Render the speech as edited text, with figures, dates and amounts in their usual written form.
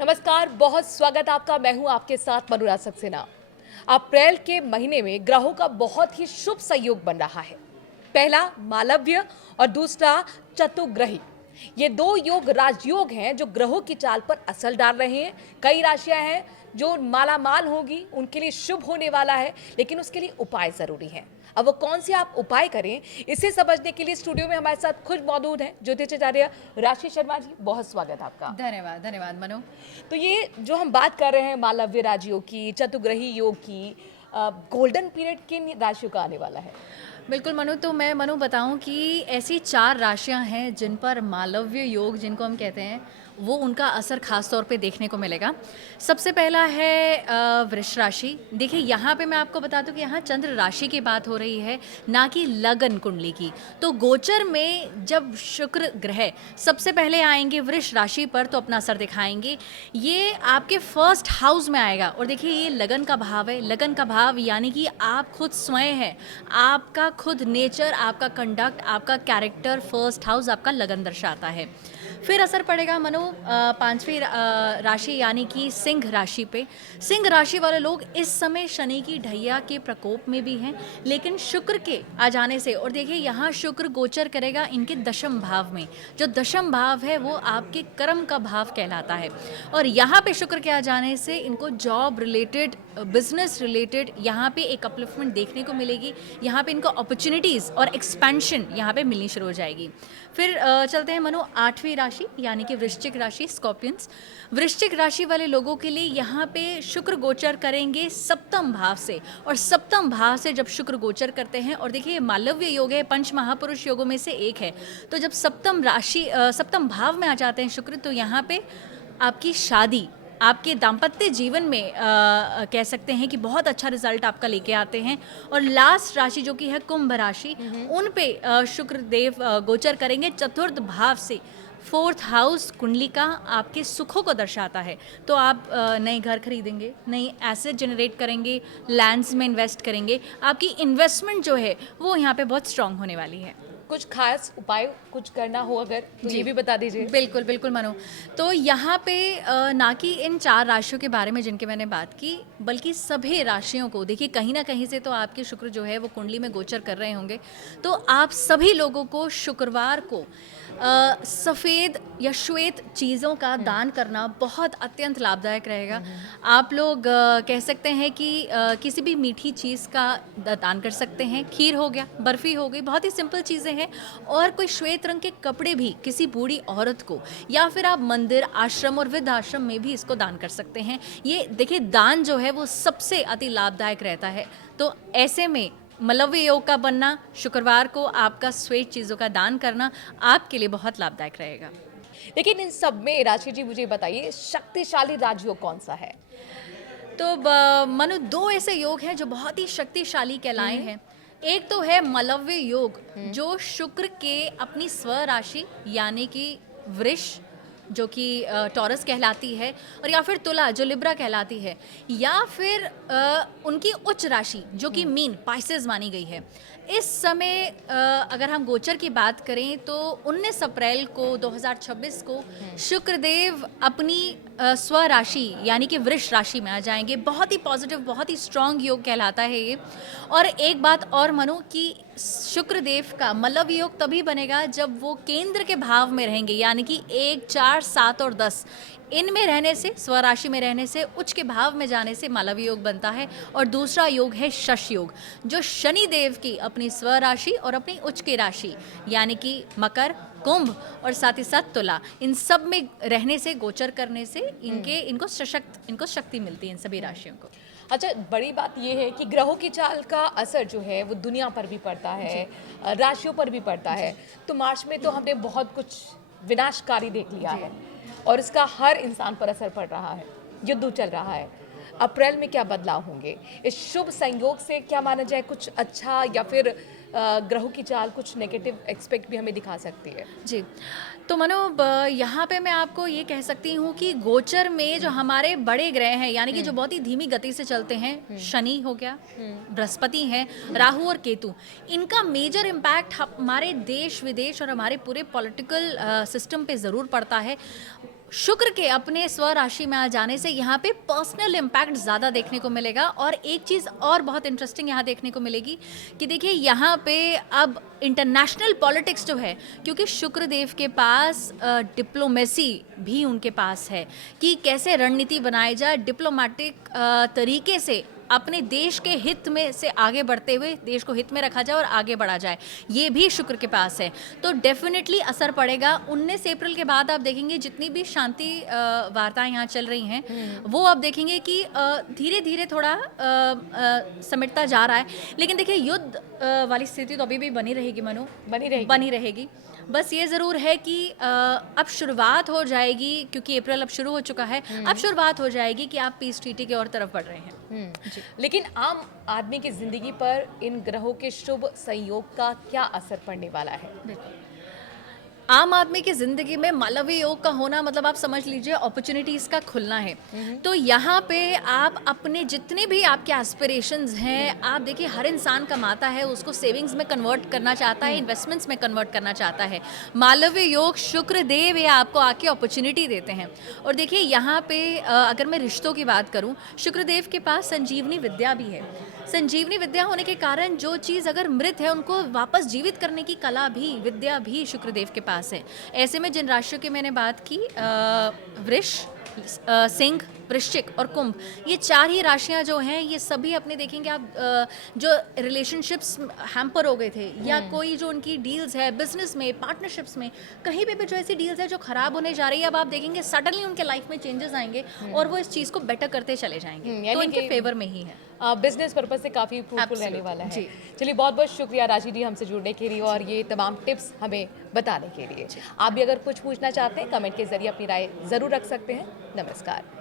नमस्कार, बहुत स्वागत आपका। मैं हूं आपके साथ मनोराज सक्सेना। अप्रैल के महीने में ग्रहों का बहुत ही शुभ संयोग बन रहा है। पहला मालव्य और दूसरा चतुग्रही। ये दो योग राजयोग हैं जो ग्रहों की चाल पर असर डाल रहे हैं। कई राशियां हैं जो मालामाल होगी, उनके लिए शुभ होने वाला है, लेकिन उसके लिए उपाय जरूरी है। अब वो कौन से आप उपाय करें, इसे समझने के लिए स्टूडियो में हमारे साथ खुद मौजूद हैं ज्योतिषाचार्य राशि शर्मा जी। बहुत स्वागत आपका। धन्यवाद धन्यवाद मनु। तो ये जो हम बात कर रहे हैं मालव्य राशियों की, चतुग्रही योग की, गोल्डन पीरियड किन राशियों का आने वाला है? बिल्कुल मनु, तो मैं मनु बताऊं कि ऐसी 4 राशियां हैं जिन पर मालव्य योग जिनको हम कहते हैं वो उनका असर खास तौर पे देखने को मिलेगा। सबसे पहला है वृष राशि। देखिए यहाँ पे मैं आपको बता दूं कि यहाँ चंद्र राशि की बात हो रही है, ना कि लगन कुंडली की। तो गोचर में जब शुक्र ग्रह सबसे पहले आएंगे वृष राशि पर तो अपना असर दिखाएंगे। ये आपके फर्स्ट हाउस में आएगा और देखिए ये लगन का भाव है। लगन का भाव यानी कि आप खुद स्वयं हैं, आपका खुद नेचर, आपका कंडक्ट, आपका कैरेक्टर, फर्स्ट हाउस आपका लगन दर्शाता है। फिर असर पड़ेगा मनो पांचवी राशि यानी कि सिंह राशि पे। सिंह राशि वाले लोग इस समय शनि की ढैया के प्रकोप में भी हैं, लेकिन शुक्र के आ जाने से, और देखिए यहाँ शुक्र गोचर करेगा इनके दशम भाव में। जो दशम भाव है वो आपके कर्म का भाव कहलाता है, और यहाँ पे शुक्र के आ जाने से इनको जॉब रिलेटेड, बिजनेस रिलेटेड यहाँ पे एक अपलिफ्टमेंट देखने को मिलेगी। यहाँ पे इनको अपॉर्चुनिटीज़ और एक्सपेंशन यहाँ पे मिलनी शुरू हो जाएगी। फिर चलते हैं मनो आठवीं राशि यानी कि वृश्चिक राशि, स्कॉर्पियंस। वृश्चिक राशि वाले लोगों के लिए यहाँ पे शुक्र गोचर करेंगे सप्तम भाव से, और सप्तम भाव से जब शुक्र गोचर करते हैं, और देखिए मालव्य योग है, पंच महापुरुष योगों में से एक है, तो जब सप्तम भाव में आ जाते हैं शुक्र, तो यहाँ पे आपकी शादी, आपके दाम्पत्य जीवन में कह सकते हैं कि बहुत अच्छा रिजल्ट आपका लेके आते हैं। और लास्ट राशि जो कि है कुंभ राशि, उन पे शुक्र देव गोचर करेंगे चतुर्थ भाव से। फोर्थ हाउस कुंडली का आपके सुखों को दर्शाता है। तो आप नए घर खरीदेंगे, नई एसेट जनरेट करेंगे, लैंड्स में इन्वेस्ट करेंगे। आपकी इन्वेस्टमेंट जो है वो यहाँ पे बहुत स्ट्रांग होने वाली है। कुछ खास उपाय कुछ करना हो अगर तो ये भी बता दीजिए। बिल्कुल बिल्कुल मनो। तो यहाँ पे ना कि इन 4 राशियों के बारे में जिनके मैंने बात की, बल्कि सभी राशियों को देखिए कहीं ना कहीं से तो आपके शुक्र जो है वो कुंडली में गोचर कर रहे होंगे। तो आप सभी लोगों को शुक्रवार को सफ़ेद या श्वेत चीज़ों का दान करना बहुत अत्यंत लाभदायक रहेगा। आप लोग कह सकते हैं कि किसी भी मीठी चीज़ का दान कर सकते हैं। खीर हो गया, बर्फ़ी हो गई, बहुत ही सिंपल चीज़ें हैं। और कोई श्वेत रंग के कपड़े भी किसी बूढ़ी औरत को, या फिर आप मंदिर, आश्रम और वृद्धाश्रम में भी इसको दान कर सकते हैं। ये देखिए दान जो है वो सबसे अति लाभदायक रहता है। तो ऐसे में मलव्य योग का बनना, शुक्रवार को आपका श्वेत चीज़ों का दान करना आपके लिए बहुत लाभदायक रहेगा। लेकिन इन सब में राशि जी मुझे बताइए, शक्तिशाली राजयोग कौन सा है? तो मनु 2 ऐसे योग हैं जो बहुत ही शक्तिशाली कहलाए हैं। एक तो है मलव्य योग जो शुक्र के अपनी स्व राशि यानी कि वृष जो कि टॉरस कहलाती है, और या फिर तुला जो लिब्रा कहलाती है, या फिर उनकी उच्च राशि जो कि मीन पाइसेस मानी गई है। इस समय अगर हम गोचर की बात करें तो 19 अप्रैल को 2026 को शुक्रदेव अपनी स्व राशि यानी कि वृष राशि में आ जाएंगे। बहुत ही पॉजिटिव, बहुत ही स्ट्रांग योग कहलाता है ये। और एक बात और मानो कि शुक्रदेव का मलव्य योग तभी बनेगा जब वो केंद्र के भाव में रहेंगे, यानी कि 1, 4, 7 और 10 इनमें रहने से, स्वराशि में रहने से, उच्च के भाव में जाने से मालव्य योग बनता है। और दूसरा योग है शश योग, जो शनि देव की अपनी स्वराशि और अपनी उच्च की राशि यानी कि मकर, कुंभ और साथ ही साथ तुला, इन सब में रहने से, गोचर करने से इनको शक्ति मिलती है इन सभी राशियों को। अच्छा, बड़ी बात यह है कि ग्रहों की चाल का असर जो है वो दुनिया पर भी पड़ता है, राशियों पर भी पड़ता है। तो मार्च में तो हमने बहुत कुछ विनाशकारी देख लिया है और इसका हर इंसान पर असर पड़ रहा है। युद्ध चल रहा है। अप्रैल में क्या बदलाव होंगे? इस शुभ संयोग से क्या माना जाए, कुछ अच्छा, या फिर ग्रहों की चाल कुछ नेगेटिव एक्सपेक्ट भी हमें दिखा सकती है? जी, तो मनो यहाँ पे मैं आपको ये कह सकती हूँ कि गोचर में जो हमारे बड़े ग्रह हैं, यानी कि जो बहुत ही धीमी गति से चलते हैं, शनि हो गया, बृहस्पति हैं, राहु और केतु, इनका मेजर इम्पैक्ट हमारे देश विदेश और हमारे पूरे पॉलिटिकल सिस्टम पे ज़रूर पड़ता है। शुक्र के अपने स्व राशि में आ जाने से यहाँ पे पर्सनल इम्पैक्ट ज़्यादा देखने को मिलेगा। और एक चीज़ और बहुत इंटरेस्टिंग यहाँ देखने को मिलेगी कि देखिए यहाँ पे अब इंटरनेशनल पॉलिटिक्स जो है, क्योंकि शुक्र देव के पास डिप्लोमेसी भी उनके पास है कि कैसे रणनीति बनाई जाए, डिप्लोमेटिक तरीके से अपने देश के हित में से आगे बढ़ते हुए देश को हित में रखा जाए और आगे बढ़ा जाए, ये भी शुक्र के पास है। तो डेफिनेटली असर पड़ेगा। 19 अप्रैल के बाद आप देखेंगे जितनी भी शांति वार्ताएं यहाँ चल रही हैं वो आप देखेंगे कि धीरे धीरे थोड़ा समिटता जा रहा है। लेकिन देखिए युद्ध वाली स्थिति तो अभी भी बनी रहेगी मनु, बनी रहेगी। बस ये ज़रूर है कि अब शुरुआत हो जाएगी, क्योंकि अप्रैल अब शुरू हो चुका है, अब शुरुआत हो जाएगी कि आप पीस ट्रीटी की ओर तरफ बढ़ रहे हैं। लेकिन आम आदमी की जिंदगी पर इन ग्रहों के शुभ संयोग का क्या असर पड़ने वाला है? आम आदमी की ज़िंदगी में मालवीय योग का होना मतलब आप समझ लीजिए अपॉर्चुनिटीज़ का खुलना है। तो यहाँ पे आप अपने जितने भी आपके एस्पिरेशंस हैं, आप देखिए हर इंसान कमाता है, उसको सेविंग्स में कन्वर्ट करना चाहता है, इन्वेस्टमेंट्स में कन्वर्ट करना चाहता है। मालवीय योग शुक्र देव ये आपको आके अपॉर्चुनिटी देते हैं। और देखिए यहाँ पे अगर मैं रिश्तों की बात करूँ, शुक्र देव के पास संजीवनी विद्या भी है। संजीवनी विद्या होने के कारण जो चीज़ अगर मृत है उनको वापस जीवित करने की कला भी, विद्या भी शुक्रदेव के पास है। ऐसे में जिन राशियों की मैंने बात की, वृष, सिंह, वृश्चिक और कुंभ, ये 4 ही राशियां जो हैं ये सभी अपने देखेंगे आप जो रिलेशनशिप्स हैम्पर हो गए थे या कोई जो उनकी डील्स है बिजनेस में, पार्टनरशिप्स में, कहीं पे भी जो ऐसी डील्स है जो खराब होने जा रही है, अब आप देखेंगे सडनली उनके लाइफ में चेंजेस आएंगे और वो इस चीज़ को बेटर करते चले जाएंगे। तो इनके फेवर में ही है। बिजनेस पर्पज से काफ़ी फ्रूटफुल रहने वाला है। चलिए बहुत बहुत शुक्रिया राशि जी हमसे जुड़ने के लिए और ये तमाम टिप्स हमें बताने के लिए। आप भी अगर कुछ पूछना चाहते हैं कमेंट के जरिए अपनी राय ज़रूर रख सकते हैं। नमस्कार।